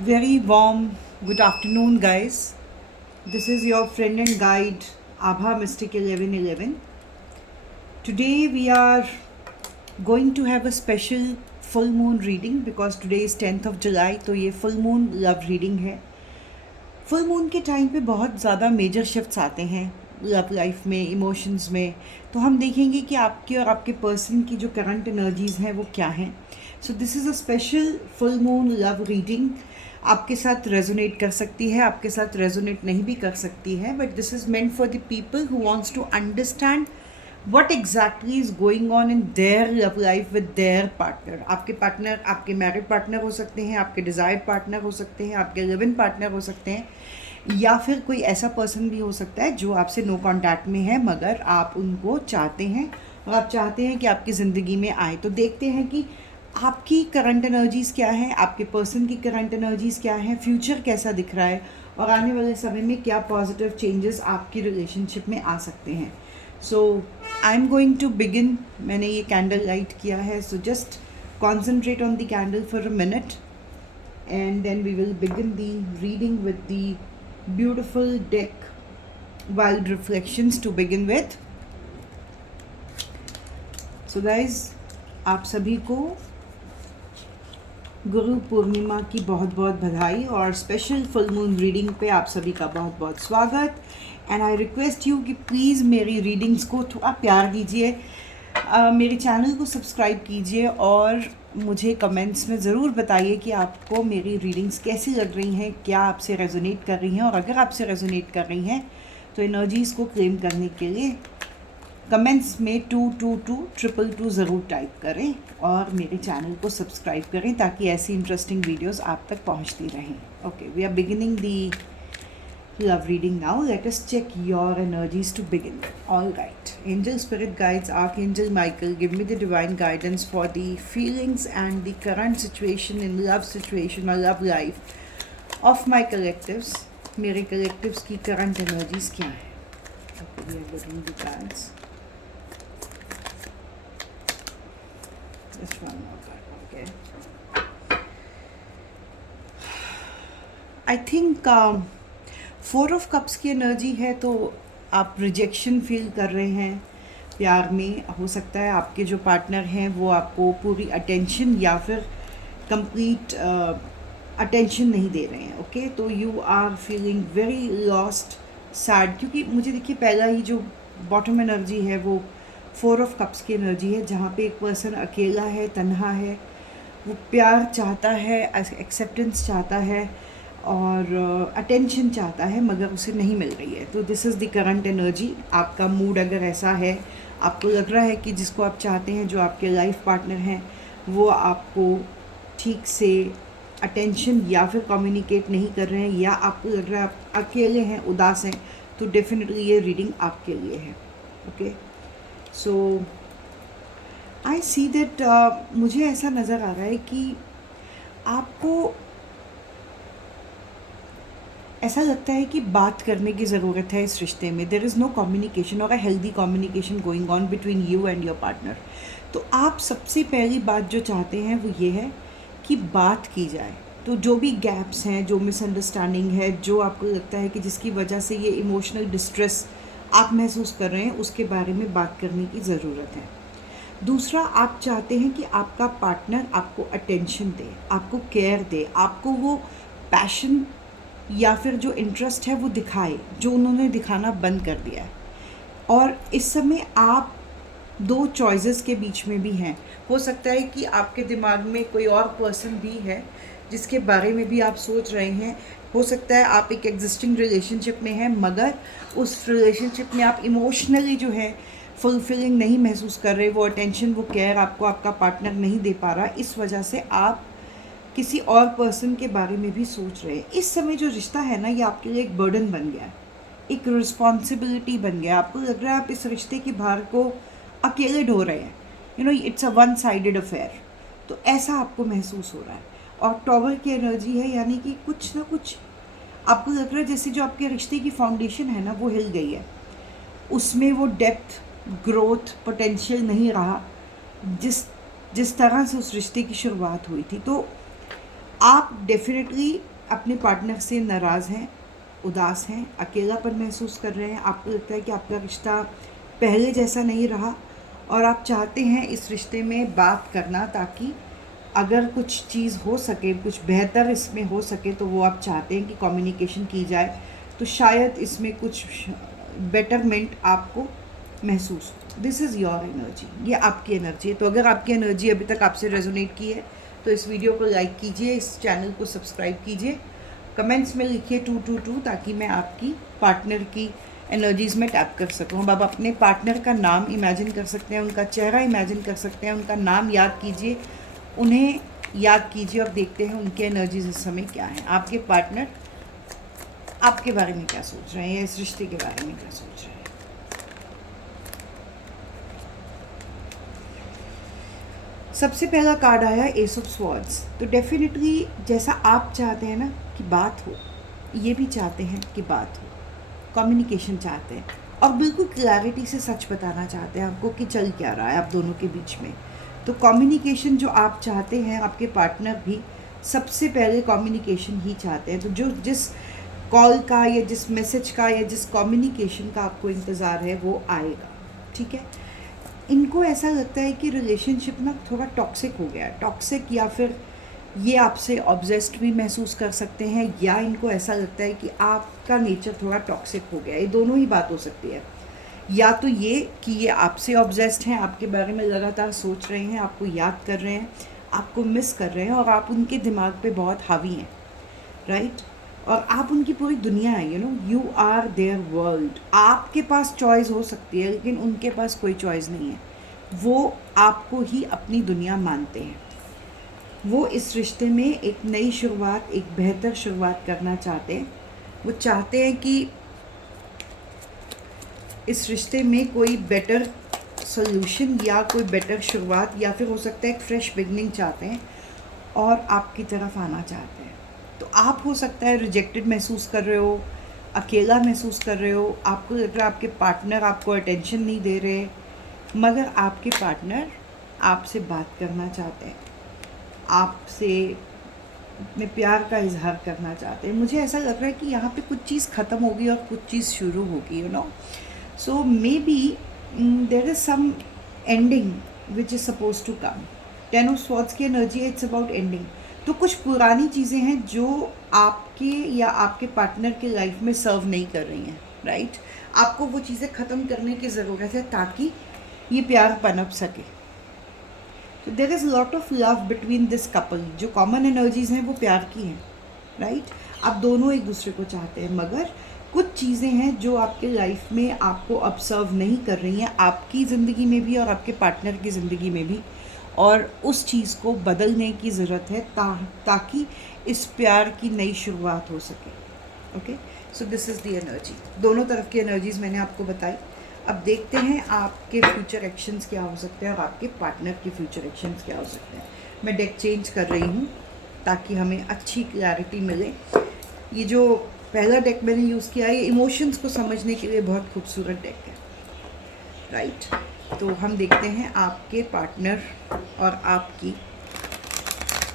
Very warm good afternoon, guys. This is your friend and guide Abha Mystic 1111. Today we are going to have a special full moon reading because today is 10th of July. तो ये full moon love reading है. Full moon के time पे बहुत ज़्यादा major shifts आते हैं love life में, इमोशंस में. तो हम देखेंगे कि आपके और आपके पर्सन की जो करंट एनर्जीज़ हैं वो क्या हैं. So this is a special full moon love reading. आपके साथ रेजोनेट कर सकती है, आपके साथ रेजोनेट नहीं भी कर सकती है, but this is meant for the people who wants to understand what exactly is going on in their love life with their partner. आपके पार्टनर आपके मैरिड पार्टनर हो सकते हैं, आपके डिज़ायर्ड पार्टनर हो सकते हैं, आपके लिव इन पार्टनर हो सकते हैं, या फिर कोई ऐसा पर्सन भी हो सकता है जो आपसे नो कांटेक्ट में है मगर आप उनको चाहते हैं और आप चाहते हैं कि आपकी ज़िंदगी में आए. तो देखते हैं कि आपकी करंट एनर्जीज़ क्या हैं, आपके पर्सन की करंट एनर्जीज़ क्या हैं, फ्यूचर कैसा दिख रहा है और आने वाले समय में क्या पॉजिटिव चेंजेस आपकी रिलेशनशिप में आ सकते हैं. So I am going to begin. मैंने ये कैंडल लाइट किया है, so just concentrate on the candle for a minute and then we will begin the reading with the beautiful deck wild reflections to begin with. So guys, आप सभी को गुरु पूर्णिमा की बहुत बहुत बधाई और स्पेशल फुल मून रीडिंग पे आप सभी का बहुत बहुत स्वागत. एंड आई रिक्वेस्ट यू कि प्लीज़ मेरी रीडिंग्स को थोड़ा प्यार दीजिए, मेरे चैनल को सब्सक्राइब कीजिए और मुझे कमेंट्स में ज़रूर बताइए कि आपको मेरी रीडिंग्स कैसी लग रही हैं, क्या आपसे रेजोनेट कर रही हैं. और अगर आपसे रेजोनेट कर रही हैं तो एनर्जीज़ को क्लेम करने के लिए कमेंट्स में 22222 ज़रूर टाइप करें और मेरे चैनल को सब्सक्राइब करें ताकि ऐसी इंटरेस्टिंग वीडियोस आप तक पहुंचती रहें. Okay, we are beginning the love reading now. Let us check your energies to begin. All right, angel spirit guides, archangel Michael, give me the divine guidance for the feelings and the current situation in love situation or love life of my collectives. मेरे collectives की current energies क्या है? Okay, we are getting the cards. Just one more card. Okay, I think 4 of cups की energy है. तो आप rejection feel कर रहे हैं प्यार में. हो सकता है आपके जो पार्टनर हैं वो आपको पूरी अटेंशन या फिर कंप्लीट अटेंशन नहीं दे रहे हैं. ओके, तो you are feeling very lost, sad, क्योंकि मुझे देखिए पहला ही जो बॉटम एनर्जी है वो 4 ऑफ कप्स की एनर्जी है, जहाँ पे एक पर्सन अकेला है, तन्हा है, वो प्यार चाहता है, एक्सेप्टेंस चाहता है और अटेंशन चाहता है मगर उसे नहीं मिल रही है. तो this is the current energy. आपका मूड अगर ऐसा है, आपको लग रहा है कि जिसको आप चाहते हैं, जो आपके लाइफ पार्टनर हैं, वो आपको ठीक से अटेंशन या फिर कम्युनिकेट नहीं कर रहे हैं, या आपको लग रहा है आप अकेले हैं, उदास हैं, तो डेफिनेटली ये रीडिंग आपके लिए है. Okay, so I see that मुझे ऐसा नज़र आ रहा है कि आपको ऐसा लगता है कि बात करने की ज़रूरत है इस रिश्ते में. देयर इज़ नो कम्युनिकेशन और a healthy communication going on between you and your partner. तो आप सबसे पहली बात जो चाहते हैं वो ये है कि बात की जाए. तो जो भी गैप्स हैं, जो मिसअंडरस्टैंडिंग है, जो आपको लगता है कि जिसकी वजह से ये इमोशनल डिस्ट्रेस आप महसूस कर रहे हैं, उसके बारे में बात करने की ज़रूरत है. दूसरा, आप चाहते हैं कि आपका पार्टनर आपको अटेंशन दे, आपको केयर दे, आपको वो पैशन या फिर जो इंटरेस्ट है वो दिखाए जो उन्होंने दिखाना बंद कर दिया है. और इस समय आप 2 चॉइसेस के बीच में भी हैं. हो सकता है कि आपके दिमाग में कोई और पर्सन भी है जिसके बारे में भी आप सोच रहे हैं. हो सकता है आप एक एग्जिस्टिंग रिलेशनशिप में हैं मगर उस रिलेशनशिप में आप इमोशनली जो है फुलफिलिंग नहीं महसूस कर रहे, वो अटेंशन, वो केयर आपको आपका पार्टनर नहीं दे पा रहा. इस वजह से आप किसी और पर्सन के बारे में भी सोच रहे हैं. इस समय जो रिश्ता है ना, ये आपके लिए एक बर्डन बन गया है, एक रिस्पॉन्सिबिलिटी बन गया. आपको लग रहा है आप इस रिश्ते की भार को अकेले ढो रहे हैं. You know, it's a one sided affair. तो ऐसा आपको महसूस हो रहा है. और टॉवर की एनर्जी है, यानी कि कुछ ना कुछ आपको लग रहा है जैसे जो आपके रिश्ते की फाउंडेशन है ना वो हिल गई है, उसमें वो डेप्थ, ग्रोथ, पोटेंशियल नहीं रहा जिस तरह से उस रिश्ते की शुरुआत हुई थी. तो आप डेफिनेटली अपने पार्टनर से नाराज़ हैं, उदास हैं, अकेलापन महसूस कर रहे हैं। आपको लगता है कि आपका रिश्ता पहले जैसा नहीं रहा और आप चाहते हैं इस रिश्ते में बात करना, ताकि अगर कुछ चीज़ हो सके, कुछ बेहतर इसमें हो सके, तो वो आप चाहते हैं कि कम्युनिकेशन की जाए, तो शायद इसमें कुछ बेटरमेंट आपको महसूस हो। दिस इज़ योर एनर्जी, ये आपकी एनर्जी है। तो अगर आपकी एनर्जी अभी तक आपसे रेजोनेट की है तो इस वीडियो को लाइक कीजिए, इस चैनल को सब्सक्राइब कीजिए, कमेंट्स में लिखिए 222 ताकि मैं आपकी पार्टनर की एनर्जीज़ में टैप कर सकूँ। अब आप अपने पार्टनर का नाम इमेजिन कर सकते हैं, उनका चेहरा इमेजिन कर सकते हैं, उनका नाम याद कीजिए, उन्हें याद कीजिए और देखते हैं उनकी एनर्जीज इस समय क्या है। आपके पार्टनर आपके बारे में क्या सोच रहे हैं या इस रिश्ते के बारे में क्या सोच रहे हैं। सबसे पहला कार्ड आया एस ऑफ स्वॉर्ड्स। तो डेफिनेटली जैसा आप चाहते हैं ना कि बात हो, ये भी चाहते हैं कि बात हो, कम्युनिकेशन चाहते हैं और बिल्कुल क्लैरिटी से सच बताना चाहते हैं आपको कि चल क्या रहा है आप दोनों के बीच में। तो कम्युनिकेशन जो आप चाहते हैं, आपके पार्टनर भी सबसे पहले कम्युनिकेशन ही चाहते हैं। तो जो जिस कॉल का या जिस मैसेज का या जिस कम्युनिकेशन का आपको इंतज़ार है वो आएगा, ठीक है। इनको ऐसा लगता है कि रिलेशनशिप ना थोड़ा टॉक्सिक हो गया है, टॉक्सिक, या फिर ये आपसे ऑब्सेस्ड भी महसूस कर सकते हैं, या इनको ऐसा लगता है कि आपका नेचर थोड़ा टॉक्सिक हो गया है। ये दोनों ही बात हो सकती है। या तो ये कि ये आपसे ऑब्सेस्ड हैं, आपके बारे में लगातार सोच रहे हैं, आपको याद कर रहे हैं, आपको मिस कर रहे हैं और आप उनके दिमाग पे बहुत हावी हैं, राइट। और आप उनकी पूरी दुनिया है, यू आर देयर वर्ल्ड। आपके पास चॉइस हो सकती है लेकिन उनके पास कोई चॉइस नहीं है। वो आपको ही अपनी दुनिया मानते हैं। वो इस रिश्ते में एक नई शुरुआत, एक बेहतर शुरुआत करना चाहते हैं। वो चाहते हैं कि इस रिश्ते में कोई बेटर सोल्यूशन या कोई बेटर शुरुआत, या फिर हो सकता है एक फ्रेश बिगनिंग चाहते हैं और आपकी तरफ आना चाहते हैं। तो आप हो सकता है रिजेक्टेड महसूस कर रहे हो, अकेला महसूस कर रहे हो, आपको लग रहा है आपके पार्टनर आपको अटेंशन नहीं दे रहे, मगर आपके पार्टनर आपसे बात करना चाहते हैं, आपसे अपने प्यार का इजहार करना चाहते हैं। मुझे ऐसा लग रहा है कि यहाँ पे कुछ चीज़ ख़त्म होगी और कुछ चीज़ शुरू होगी, so maybe there is some ending which is suppose to come. 10 of swords की एनर्जी है, इट्स अबाउट एंडिंग। तो कुछ पुरानी चीज़ें हैं जो आपके या आपके पार्टनर के लाइफ में सर्व नहीं कर रही हैं, राइट। आपको वो चीज़ें ख़त्म करने की ज़रूरत है ताकि ये प्यार पनप सके। तो there is lot of love between this couple. जो कॉमन एनर्जीज़ हैं वो प्यार की हैं, राइट। आप दोनों एक दूसरे को चाहते हैं, मगर कुछ चीज़ें हैं जो आपके लाइफ में आपको ऑब्जर्व नहीं कर रही हैं, आपकी ज़िंदगी में भी और आपके पार्टनर की ज़िंदगी में भी, और उस चीज़ को बदलने की ज़रूरत है ताकि इस प्यार की नई शुरुआत हो सके। Okay, so this is the energy. दोनों तरफ की एनर्जीज़ मैंने आपको बताई। अब देखते हैं आपके फ्यूचर एक्शंस क्या हो सकते हैं और आपके पार्टनर के फ्यूचर एक्शंस क्या हो सकते हैं। मैं डेक चेंज कर रही हूँ ताकि हमें अच्छी क्लैरिटी मिले। ये जो पहला डेक मैंने यूज़ किया है, ये इमोशंस को समझने के लिए बहुत खूबसूरत डेक है, राइट। तो हम देखते हैं आपके पार्टनर और आपकी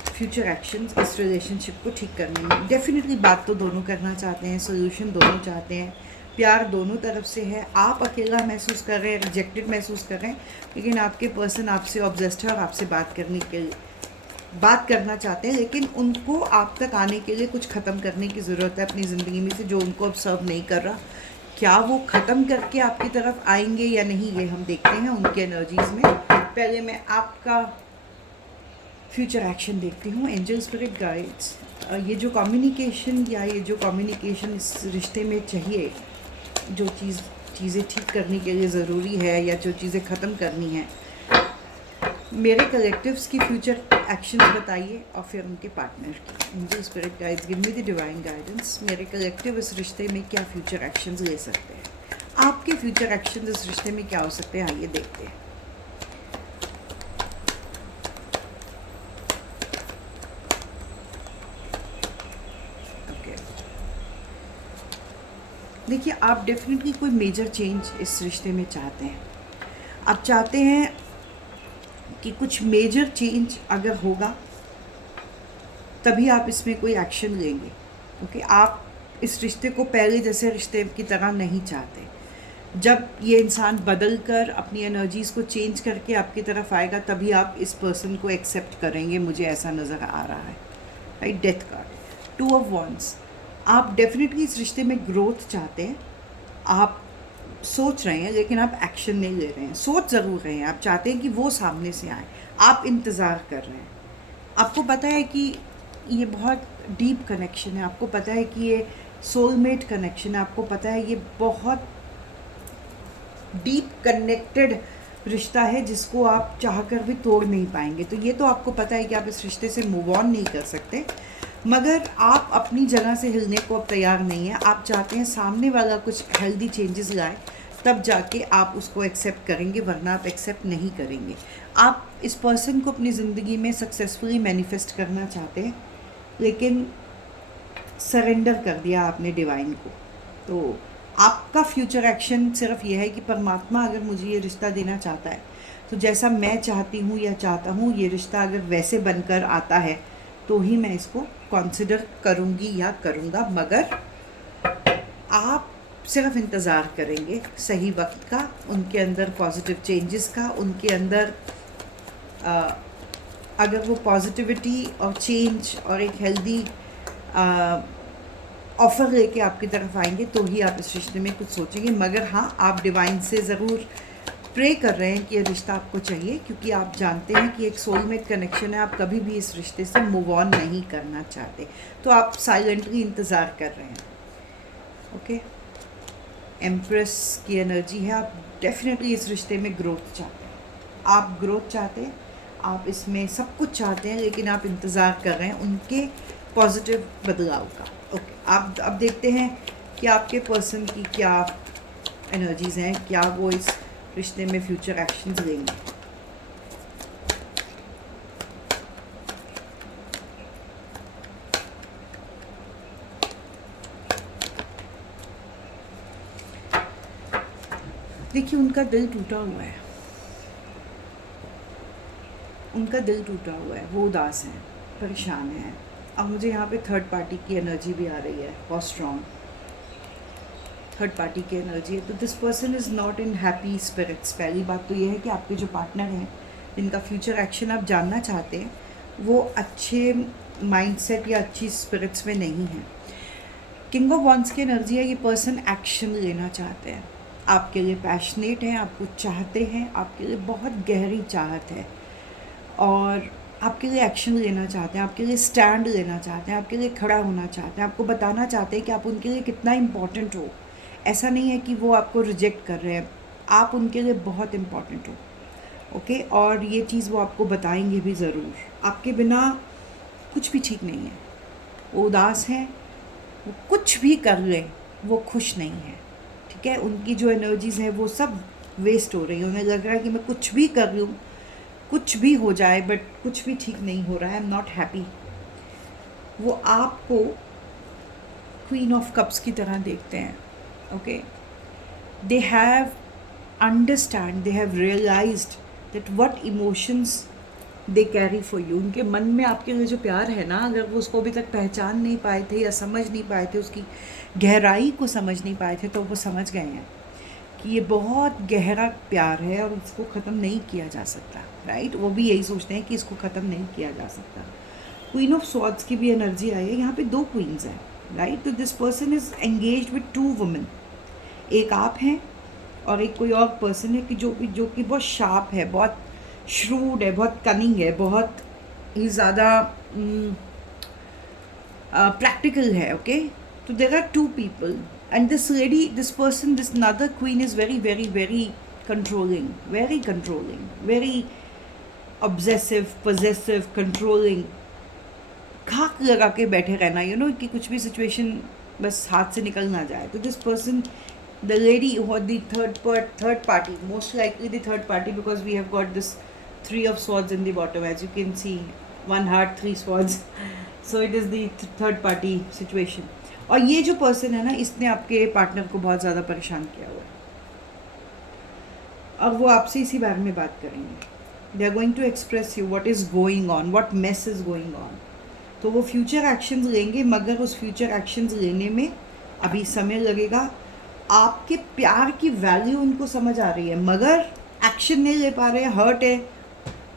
फ्यूचर एक्शंस इस रिलेशनशिप को ठीक करने में। डेफिनेटली बात तो दोनों करना चाहते हैं, सोल्यूशन दोनों चाहते हैं, प्यार दोनों तरफ से है। आप अकेला महसूस कर रहे हैं, रिजेक्टेड महसूस कर रहे हैं, लेकिन आपके पर्सन आपसे ऑब्सेस्ड है और आपसे बात करना चाहते हैं, लेकिन उनको आप तक आने के लिए कुछ ख़त्म करने की ज़रूरत है अपनी ज़िंदगी में से जो उनको ऑब्जर्व नहीं कर रहा। क्या वो ख़त्म करके आपकी तरफ आएंगे या नहीं, ये हम देखते हैं उनके एनर्जीज़ में। पहले मैं आपका फ्यूचर एक्शन देखती हूँ। एंजल स्पिरिट गाइड्स, ये जो कम्युनिकेशन या ये जो कम्युनिकेशन इस रिश्ते में चाहिए, जो चीज़ें ठीक करने के लिए ज़रूरी है या जो चीज़ें ख़त्म करनी है, मेरे कलेक्टिव्स की फ्यूचर एक्शंस बताइए और फिर उनके पार्टनर की। Angel spirit guides, give me the divine guidance. मेरे कलेक्टिव इस रिश्ते में क्या फ्यूचर एक्शंस ले सकते हैं, आपके फ्यूचर एक्शंस इस रिश्ते में क्या हो सकते हैं, आइए देखते हैं। देखिए, आप डेफिनेटली कोई मेजर चेंज इस रिश्ते में चाहते हैं। आप चाहते हैं कि कुछ मेजर चेंज अगर होगा तभी आप इसमें कोई एक्शन लेंगे। ओके, आप इस रिश्ते को पहले जैसे रिश्ते की तरह नहीं चाहते। जब ये इंसान बदल कर अपनी एनर्जीज़ को चेंज करके आपकी तरफ आएगा तभी आप इस पर्सन को एक्सेप्ट करेंगे, मुझे ऐसा नज़र आ रहा है। Right, death card, 2 of wands. आप डेफिनेटली इस रिश्ते में ग्रोथ चाहते हैं, आप सोच रहे हैं लेकिन आप एक्शन नहीं ले रहे हैं। सोच ज़रूर रहे हैं, आप चाहते हैं कि वो सामने से आए, आप इंतज़ार कर रहे हैं। आपको पता है कि ये बहुत डीप कनेक्शन है, आपको पता है कि ये सोलमेट कनेक्शन है, आपको पता है ये बहुत डीप कनेक्टेड रिश्ता है जिसको आप चाहकर भी तोड़ नहीं पाएंगे। तो ये तो आपको पता है कि आप इस रिश्ते से मूव ऑन नहीं कर सकते, मगर आप अपनी जगह से हिलने को अब तैयार नहीं हैं। आप चाहते हैं सामने वाला कुछ हेल्दी चेंजेस लाए, तब जाके आप उसको एक्सेप्ट करेंगे, वरना आप एक्सेप्ट नहीं करेंगे। आप इस पर्सन को अपनी ज़िंदगी में सक्सेसफुली मैनिफेस्ट करना चाहते हैं, लेकिन सरेंडर कर दिया आपने डिवाइन को। तो आपका फ्यूचर एक्शन सिर्फ यह है कि परमात्मा अगर मुझे ये रिश्ता देना चाहता है तो जैसा मैं चाहती हूँ या चाहता हूँ ये रिश्ता अगर वैसे बनकर आता है तो ही मैं इसको कंसिडर करूँगी या करूँगा, मगर आप सिर्फ इंतज़ार करेंगे सही वक्त का, उनके अंदर पॉजिटिव चेंजेस का, उनके अंदर अगर वो पॉजिटिविटी और चेंज और एक हेल्दी ऑफ़र लेके आपकी तरफ आएंगे तो ही आप इस रिश्ते में कुछ सोचेंगे। मगर हाँ, आप डिवाइन से ज़रूर प्रे कर रहे हैं कि ये रिश्ता आपको चाहिए, क्योंकि आप जानते हैं कि एक सोलमेट कनेक्शन है, आप कभी भी इस रिश्ते से मूव ऑन नहीं करना चाहते। तो आप साइलेंटली इंतज़ार कर रहे हैं। ओके, एम्प्रेस की एनर्जी है, आप डेफिनेटली इस रिश्ते में ग्रोथ चाहते हैं, आप ग्रोथ चाहते हैं, आप इसमें सब कुछ चाहते हैं, लेकिन आप इंतज़ार कर रहे हैं उनके पॉजिटिव बदलाव का। ओके, आप अब देखते हैं कि आपके पर्सन की क्या एनर्जीज़ हैं, क्या वो इस रिश्ते में फ्यूचर एक्शंस लेंगे। देखिए, उनका दिल टूटा हुआ है, उनका दिल टूटा हुआ है, वो उदास हैं, परेशान हैं। अब मुझे यहाँ पे थर्ड पार्टी की एनर्जी भी आ रही है, बहुत स्ट्रॉन्ग थर्ड पार्टी की एनर्जी है। तो this person is not in happy spirits. पहली बात तो ये है कि आपके जो पार्टनर हैं, जिनका फ्यूचर एक्शन आप जानना चाहते हैं, वो अच्छे माइंडसेट या अच्छी स्पिरिट्स में नहीं है। किंग ऑफ वॉन्ड्स की एनर्जी है, ये पर्सन एक्शन लेना चाहते हैं, आपके लिए पैशनेट हैं, आपको चाहते हैं, आपके लिए बहुत गहरी चाहत है और आपके लिए एक्शन लेना चाहते हैं, आपके लिए स्टैंड लेना चाहते हैं, आपके लिए खड़ा होना चाहते हैं, आपको बताना चाहते हैं कि आप उनके लिए कितना इम्पॉर्टेंट हो। ऐसा नहीं है कि वो आपको रिजेक्ट कर रहे हैं, आप उनके लिए बहुत इम्पॉर्टेंट हो। ओके, और ये चीज़ वो आपको बताएंगे भी ज़रूर। आपके बिना कुछ भी ठीक नहीं है, वो उदास हैं, वो कुछ भी कर लें वो खुश नहीं है। ठीक है, उनकी जो एनर्जीज़ हैं वो सब वेस्ट हो रही है। उन्हें लग रहा है कि मैं कुछ भी कर लूँ, कुछ भी हो जाए, बट कुछ भी ठीक नहीं हो रहा है, आई एम नॉट हैप्पी। वो आपको क्वीन ऑफ कप्स की तरह देखते हैं। Okay, they have understand, they have realised that what emotions they carry for you. उनके मन में आपके लिए जो प्यार है ना, अगर वो उसको अभी तक पहचान नहीं पाए थे या समझ नहीं पाए थे, उसकी गहराई को समझ नहीं पाए थे, तो वो समझ गए हैं कि ये बहुत गहरा प्यार है और इसको ख़त्म नहीं किया जा सकता। राइट, वो भी यही सोचते हैं कि इसको ख़त्म नहीं किया जा सकता। क्वीन ऑफ स्वॉर्ड्स की भी एनर्जी आई है, यहाँ पे 2 क्वींस हैं। राइट, तो this person is engaged with 2 women, एक आप हैं और एक कोई और पर्सन है कि जो कि बहुत शार्प है, बहुत श्रूड है, बहुत कनिंग है, बहुत ही ज़्यादा प्रैक्टिकल है। ओके, तो there are 2 people and this lady, this person, this another queen is very very very controlling, very obsessive, possessive, controlling, खाक लगा के बैठे रहना, यू नो, कि कुछ भी सिचुएशन बस हाथ से निकल ना जाए। तो this person, the lady or the third party, most likely the third party, because we have got this 3 of swords in the bottom, as you can see, 1 heart, 3 swords, so it is the third party situation। और ये जो person है ना, इसने आपके partner को बहुत ज़्यादा परेशान किया हुआ है और वो आपसे इसी बारे में बात करेंगे। They are going to express you what is going on, what mess is going on. तो वो फ्यूचर एक्शंस लेंगे, मगर उस फ्यूचर एक्शंस लेने में अभी समय लगेगा। आपके प्यार की वैल्यू उनको समझ आ रही है, मगर एक्शन नहीं ले पा रहे हैं, हर्ट है,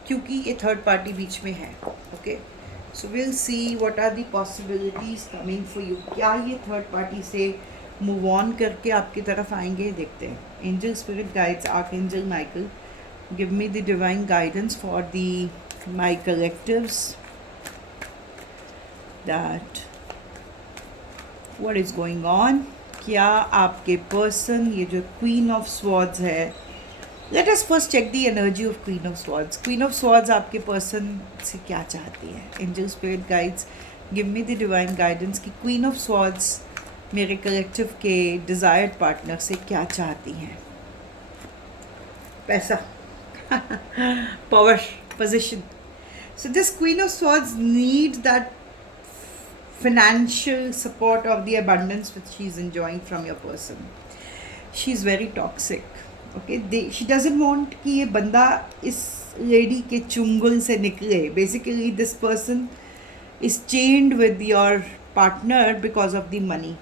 क्योंकि ये थर्ड पार्टी बीच में है। Okay, so will see what are the possibilities coming for you. क्या ये थर्ड पार्टी से मूव ऑन करके आपकी तरफ आएंगे, देखते हैं। Angel spirit guides, archangel Michael, give me the divine guidance for the my collectives, that what is going on. क्या आपके पर्सन, ये जो क्वीन ऑफ स्वॉर्ड्स है, let us first check the energy of queen of swords. Queen of swords आपके person से क्या चाहती है? Angel spirit guides, give me the divine guidance कि क्वीन ऑफ स्वॉर्ड्स मेरे कलेक्टिव के डिज़ायर्ड पार्टनर से क्या चाहती हैं? पैसा, power, position. So this Queen of Swords needs that financial support of the abundance which she is enjoying from your person. She is very toxic. Okay, she doesn't want कि ये बंदा इस lady के चुंगल से निकले. Basically, this person is chained with your partner because of the money,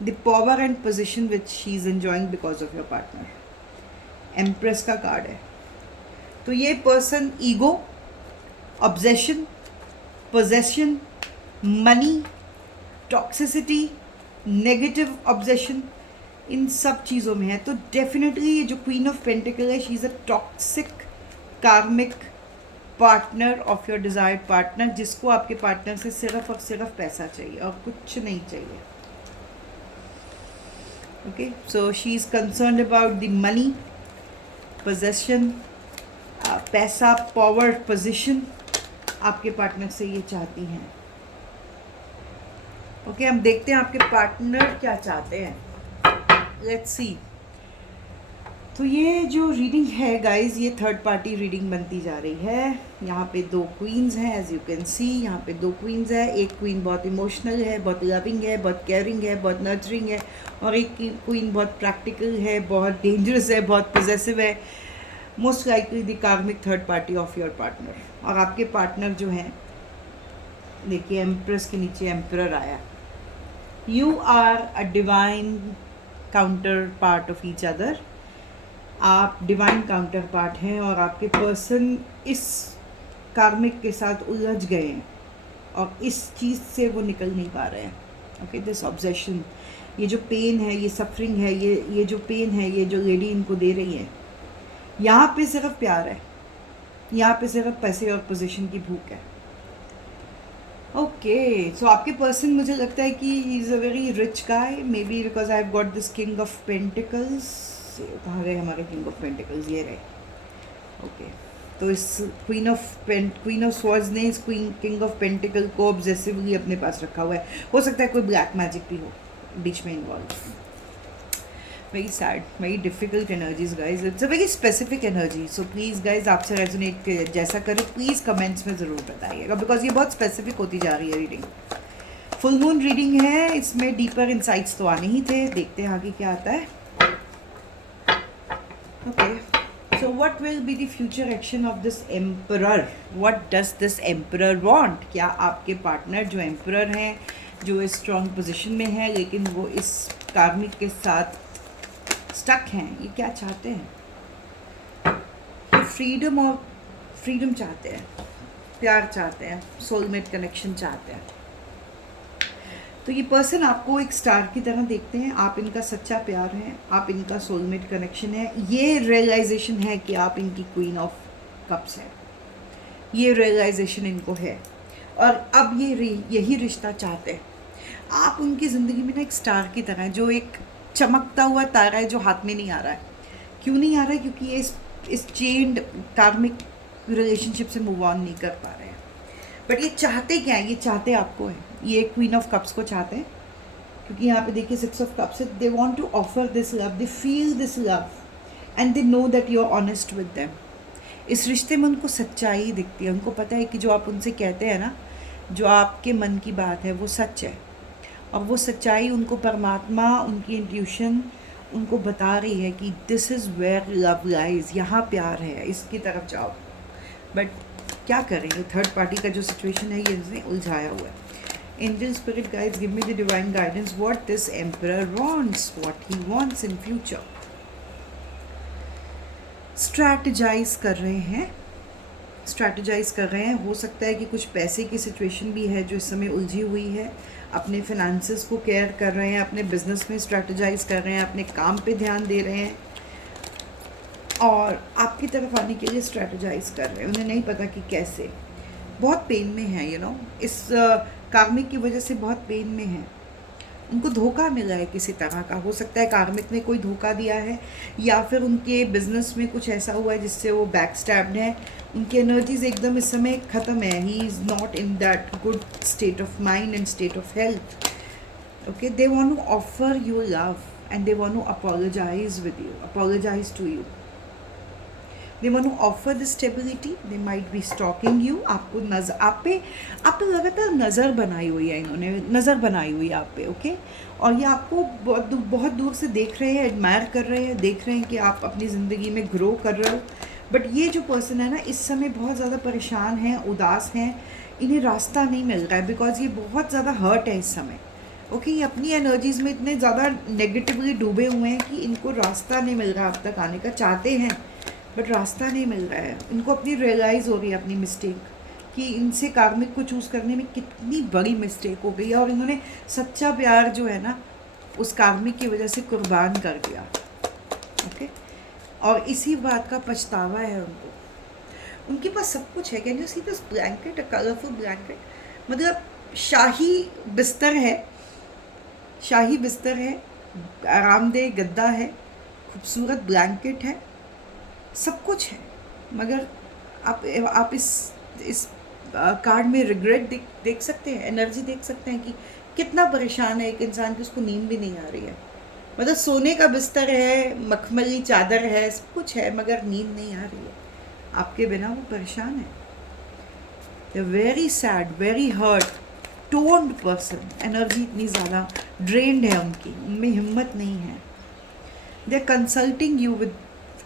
the power and position which she is enjoying because of your partner. Empress का card है. तो ये person ego, obsession, possession, money, toxicity, negative obsession, इन सब चीज़ों में है. तो डेफिनेटली ये जो क्वीन ऑफ पेंटिकल है, she is a toxic karmic partner of your desired partner, जिसको आपके पार्टनर से सिर्फ और सिर्फ पैसा चाहिए और कुछ नहीं चाहिए. Okay, so she is concerned about the money, possession, पैसा, पावर, पोजीशन आपके पार्टनर से ये चाहती हैं. ओके, हम देखते हैं आपके पार्टनर क्या चाहते हैं. Let's see. तो ये जो रीडिंग है गाइस, ये थर्ड पार्टी रीडिंग बनती जा रही है. यहाँ पे दो क्वींस हैं, एज यू कैन सी. यहाँ पे दो क्वींस है. एक क्वीन बहुत इमोशनल है, बहुत लविंग है, बहुत केयरिंग है, बहुत नर्चरिंग है, और एक क्वीन बहुत प्रैक्टिकल है, बहुत डेंजरस है, बहुत पॉजेसिव है. मोस्ट लाइकली द कार्मिक third party of your partner. और आपके पार्टनर जो हैं, देखिए एम्प्रेस के नीचे एम्परर आया. You are a divine counterpart of each other. आप डिवाइन काउंटर पार्ट हैं और आपके पर्सन इस कार्मिक के साथ उलझ गए हैं और इस चीज़ से वो निकल नहीं पा रहे हैं. ओके, दिस ऑब्सेशन, ये जो पेन है, ये सफरिंग है, ये जो पेन है, ये जो लेडी इनको दे रही है, यहाँ पे सिर्फ प्यार है, यहाँ पे सिर्फ पैसे और पोजीशन की भूख है. ओके, सो आपके पर्सन, मुझे लगता है कि he is a very rich guy, may be because I have got this king of pentacles. कहाँ गए हमारे किंग ऑफ पेंटिकल्स? ये रहे. ओके, तो इस क्वीन ऑफ स्वॉर्ड्स ने इस किंग ऑफ पेंटिकल को ऑब्सेसिवली अपने पास रखा हुआ है. हो सकता है कोई ब्लैक मैजिक भी हो बीच में involve. Very sad, very difficult energies guys. It's a very specific energy. So please guys, आपसे रेजोनेट जैसा करें प्लीज़ कमेंट्स में ज़रूर बताइएगा, बिकॉज ये बहुत स्पेसिफिक होती जा रही है रीडिंग. फुल मून रीडिंग है, इसमें डीपर इंसाइट्स तो आने ही थे. देखते हैं आगे क्या आता है. Okay, so what will be the future action of this emperor? What does this emperor want? क्या आपके पार्टनर जो एम्परर हैं, जो इस स्ट्रॉन्ग पोजीशन में है लेकिन वो इस कार्मिक के साथ स्टक हैं, ये क्या चाहते हैं? ये फ्रीडम चाहते हैं, प्यार चाहते हैं, सोलमेट कनेक्शन चाहते हैं. तो ये पर्सन आपको एक स्टार की तरह देखते हैं. आप इनका सच्चा प्यार हैं, आप इनका सोलमेट कनेक्शन है. ये रियलाइजेशन है कि आप इनकी क्वीन ऑफ कप्स हैं. ये रियलाइजेशन इनको है और अब ये यही रिश्ता चाहते हैं. आप उनकी ज़िंदगी में ना एक स्टार की तरह है, जो एक चमकता हुआ तारा है जो हाथ में नहीं आ रहा है. क्यों नहीं आ रहा है? क्योंकि ये इस चेन्ड कार्मिक रिलेशनशिप से मूव ऑन नहीं कर पा रहे हैं. बट ये चाहते क्या है? ये चाहते आपको है. ये क्वीन ऑफ कप्स को चाहते हैं, क्योंकि यहाँ पे देखिए 6 ऑफ कप्स है. They want to offer this love, they feel this love and they know that you are honest with them. इस रिश्ते में उनको सच्चाई दिखती है. उनको पता है कि जो आप उनसे कहते हैं ना, जो आपके मन की बात है, वो सच है. और वो सच्चाई उनको परमात्मा, उनकी इंट्यूशन उनको बता रही है कि this is where love lies, यहाँ प्यार है, इसकी तरफ जाओ. बट क्या करें, ये थर्ड पार्टी का जो सिचुएशन है, ये इसने उलझाया हुआ है. Angel spirit guides, give me the divine guidance. What this emperor wants, what he wants in future. Strategise कर रहे हैं, स्ट्रैटेजाइज कर रहे हैं. हो सकता है कि कुछ पैसे की सिचुएशन भी है जो इस समय उलझी हुई है. अपने फिनेंसेस को केयर कर रहे हैं, अपने बिजनेस में स्ट्रैटेजाइज कर रहे हैं, अपने काम पे ध्यान दे रहे हैं और आपकी तरफ आने के लिए स्ट्रैटेजाइज कर रहे हैं. उन्हें नहीं पता कि कैसे. बहुत पेन में है, इस कार्मिक की वजह से बहुत पेन में है. उनको धोखा मिला है किसी तरह का. हो सकता है कार्मिक ने कोई धोखा दिया है या फिर उनके बिजनेस में कुछ ऐसा हुआ है जिससे वो बैक स्टैब्ड है. उनकी एनर्जीज एकदम इस समय ख़त्म है. He is not in that good state of mind and state of health. Okay, they want to offer you love and they want to apologise with you, apologise to you. They want to offer the stability. They might be stalking you. आपको आप पे लगातार नज़र बनाई हुई है. इन्होंने नज़र बनाई हुई है आप पे. ओके, और ये आपको बहुत दूर से देख रहे हैं, एडमायर कर रहे हैं, देख रहे हैं कि आप अपनी ज़िंदगी में ग्रो कर रहे हो. बट ये जो पर्सन है ना, इस समय बहुत ज़्यादा परेशान हैं, उदास हैं. इन्हें रास्ता नहीं मिल रहा है बिकॉज ये बहुत ज़्यादा हर्ट है इस समय. ओके, ये अपनी एनर्जीज़ में इतने ज़्यादा नेगेटिवली डूबे हुए हैं कि इनको रास्ता नहीं मिल रहा अब तक आने का. चाहते हैं बट रास्ता नहीं मिल रहा है. इनको अपनी रियलाइज़ हो रही है अपनी मिस्टेक कि इनसे कार्मिक को चूज़ करने में कितनी बड़ी मिस्टेक हो गई है और इन्होंने सच्चा प्यार जो है ना उस कार्मिक की वजह से कुर्बान कर दिया. ओके, और इसी बात का पछतावा है उनको. उनके पास सब कुछ है. Can you see this blanket, a colourful blanket. मतलब शाही बिस्तर है, शाही बिस्तर है, आरामदेह गद्दा है, खूबसूरत ब्लैंकेट है, सब कुछ है. मगर आप इस कार्ड में रिग्रेट देख सकते हैं, एनर्जी देख सकते हैं कि कितना परेशान है एक इंसान की उसको नींद भी नहीं आ रही है. मतलब सोने का बिस्तर है, मखमली चादर है, सब कुछ है, मगर नींद नहीं आ रही है. आपके बिना वो परेशान है. They very sad, very hurt, toned person. Energy इतनी ज़्यादा ड्रेन्ड है उनकी, उनमें हिम्मत नहीं है. They are consulting you with,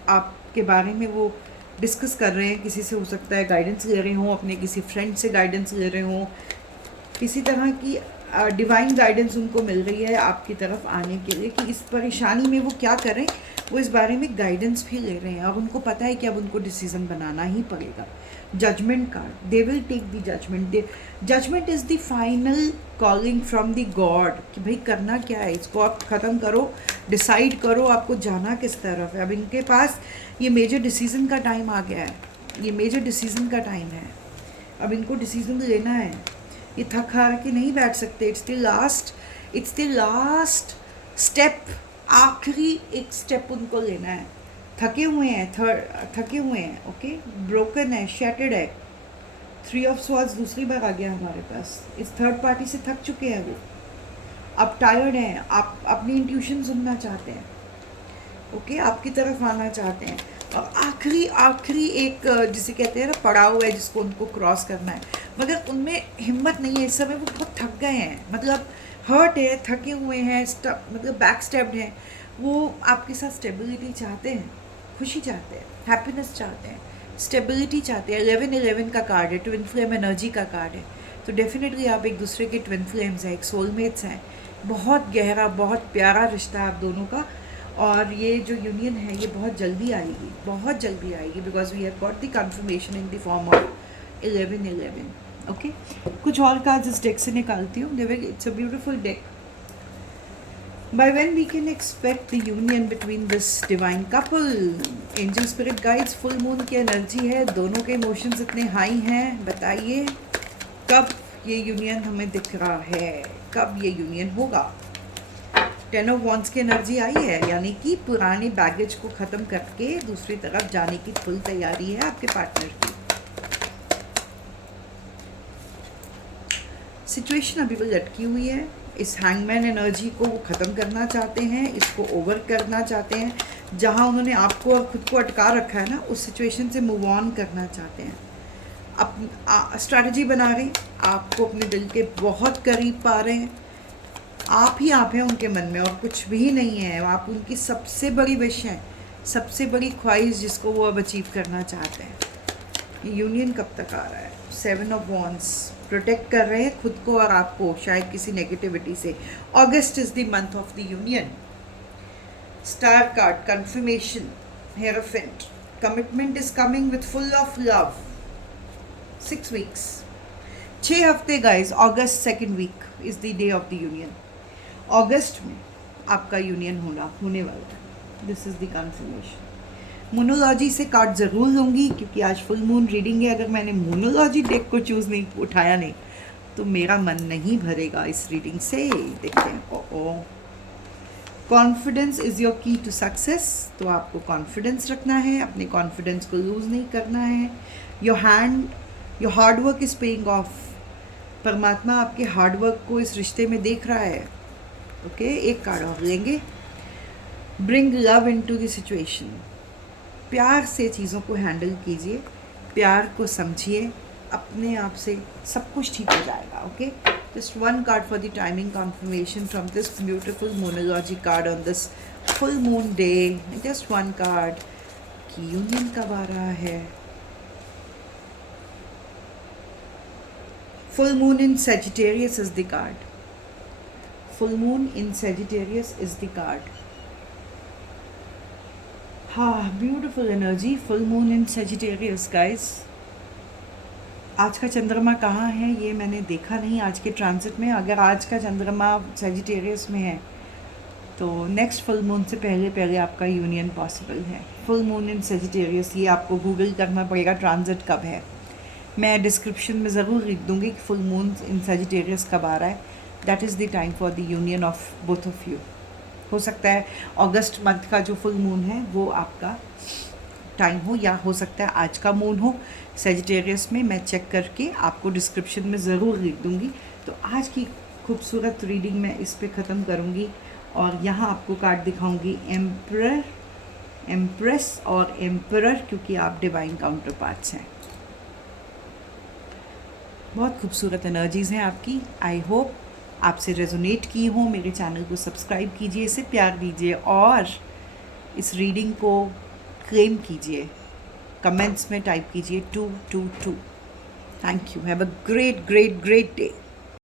आपके बारे में वो डिस्कस कर रहे हैं. किसी से हो सकता है गाइडेंस ले रहे हों, अपने किसी फ्रेंड से गाइडेंस ले रहे हों. किसी तरह की डिवाइन गाइडेंस उनको मिल रही है आपकी तरफ आने के लिए कि इस परेशानी में वो क्या करें. वो इस बारे में गाइडेंस भी ले रहे हैं और उनको पता है कि अब उनको डिसीज़न बनाना ही पड़ेगा. Judgement card, they will take the judgement. Judgement is the final calling from the God कि भाई करना क्या है, इसको आप ख़त्म करो, डिसाइड करो आपको जाना किस तरफ है. अब इनके पास ये मेजर डिसीज़न का टाइम आ गया है. ये मेजर डिसीज़न का टाइम है. अब इनको डिसीज़न लेना है. ये थक हार के नहीं बैठ सकते. It's the last step. आखिरी एक स्टेप उनको लेना है. थके हुए हैं. ओके, ब्रोकन है, शैटर्ड है. 3 ऑफ स्वॉर्ड्स दूसरी बार आ गया हमारे पास. इस थर्ड पार्टी से थक चुके हैं वो. अब टायर्ड हैं. आप अपनी इंट्यूशन सुनना चाहते हैं. ओके, आपकी तरफ आना चाहते हैं. और आखिरी एक जिसे कहते हैं ना पड़ाव है जिसको उनको क्रॉस करना है. मगर उनमें हिम्मत नहीं है. इस समय वो बहुत थक गए हैं. मतलब हर्ट है, थके हुए हैं, मतलब बैक स्टेप्ड हैं. वो आपके साथ स्टेबिलिटी चाहते हैं, खुशी चाहते हैं, हैप्पीनेस चाहते हैं, स्टेबिलिटी चाहते हैं. 11-11 का कार्ड है, ट्विन फ्लेम एनर्जी का कार्ड है. तो डेफिनेटली आप एक दूसरे के ट्विन फ्लेम्स हैं, एक सोलमेट्स हैं. बहुत गहरा, बहुत प्यारा रिश्ता है आप दोनों का. और ये जो यूनियन है ये बहुत जल्दी आएगी, बहुत जल्दी आएगी. Because we have got the confirmation in the form of 11-11. Okay, कुछ और कार्ड्स इस डेक से निकालती हूँ. It's a beautiful deck. By when we can expect the union between this divine couple? Angel Spirit Guides, full moon की energy है, दोनों के इमोशंस इतने हाई हैं. बताइए कब ये यूनियन हमें दिख रहा है, कब ये यूनियन होगा. 10 ऑफ वॉन्ड्स की एनर्जी आई है, यानी कि पुराने बैगेज को ख़त्म करके दूसरी तरफ जाने की फुल तैयारी है आपके पार्टनर की. सिचुएशन अभी भी लटकी हुई है. इस हैंगमैन एनर्जी को वो ख़त्म करना चाहते हैं, इसको ओवर करना चाहते हैं. जहाँ उन्होंने आपको और खुद को अटका रखा है ना, उस सिचुएशन से मूव ऑन करना चाहते हैं. अब स्ट्रैटेजी बना रहे हैं, आपको अपने दिल के बहुत करीब पा रहे हैं. आप ही आप हैं उनके मन में और कुछ भी नहीं है. आप उनकी सबसे बड़ी विश हैं, सबसे बड़ी ख्वाहिश जिसको वो अब अचीव करना चाहते हैं. यूनियन कब तक आ रहा है? 7 ऑफ वॉन्ड्स, प्रोटेक्ट कर रहे हैं खुद को और आपको शायद किसी नेगेटिविटी से। August is the month of the union. Star card confirmation, hierophant, commitment is coming with full of love. 6 weeks, 6 हफ्ते guys. August second week is the day of the union. अगस्त में आपका यूनियन होने वाला है। This is the confirmation. Moonology से card ज़रूर लूँगी क्योंकि आज फुल मून रीडिंग है। अगर मैंने मोनोलॉजी डेक को उठाया नहीं तो मेरा मन नहीं भरेगा इस रीडिंग से। देखते हैं। ओ कॉन्फिडेंस इज़ योर की टू सक्सेस। तो आपको कॉन्फिडेंस रखना है, अपने कॉन्फिडेंस को लूज़ नहीं करना है। Your hard work is paying off. परमात्मा आपके हार्डवर्क को इस रिश्ते में देख रहा है। ओके, एक कार्ड और लेंगे। Bring love into the situation. प्यार से चीज़ों को हैंडल कीजिए, प्यार को समझिए, अपने आप से सब कुछ ठीक हो जाएगा। Okay, just one card for the timing confirmation from this beautiful Moonology card on this full moon day. Just one card कि यूनियन कब आ रहा है। Full moon in Sagittarius is the card. Full moon in Sagittarius is the card. हाँ, beautiful energy. Full moon in Sagittarius guys. आज का चंद्रमा कहाँ है ये मैंने देखा नहीं आज के ट्रांजिट में। अगर आज का चंद्रमा सेजिटेरियस में है तो नेक्स्ट फुल मून से पहले पहले आपका यूनियन पॉसिबल है। फुल मून इन सेजिटेरियस, ये आपको गूगल करना पड़ेगा ट्रांजिट कब है। मैं डिस्क्रिप्शन में ज़रूर लिख दूँगी कि फुल मून इन सेजिटेरियस कब आ रहा है। That is the time for the union of both of you. हो सकता है अगस्त मंथ का जो फुल मून है वो आपका टाइम हो, या हो सकता है आज का मून हो सेजिटेरियस में। मैं चेक करके आपको डिस्क्रिप्शन में ज़रूर लिख दूँगी। तो आज की खूबसूरत रीडिंग मैं इस पे ख़त्म करूँगी और यहाँ आपको कार्ड दिखाऊँगी एम्परर, एम्प्रेस और एम्परर, क्योंकि आप डिवाइन काउंटर पार्ट्स हैं। बहुत खूबसूरत एनर्जीज़ हैं आपकी। आई होप आपसे रेजोनेट की हो। मेरे चैनल को सब्सक्राइब कीजिए, इसे प्यार दीजिए और इस रीडिंग को क्लेम कीजिए। कमेंट्स में टाइप कीजिए 222। Thank you. Have a great great great day.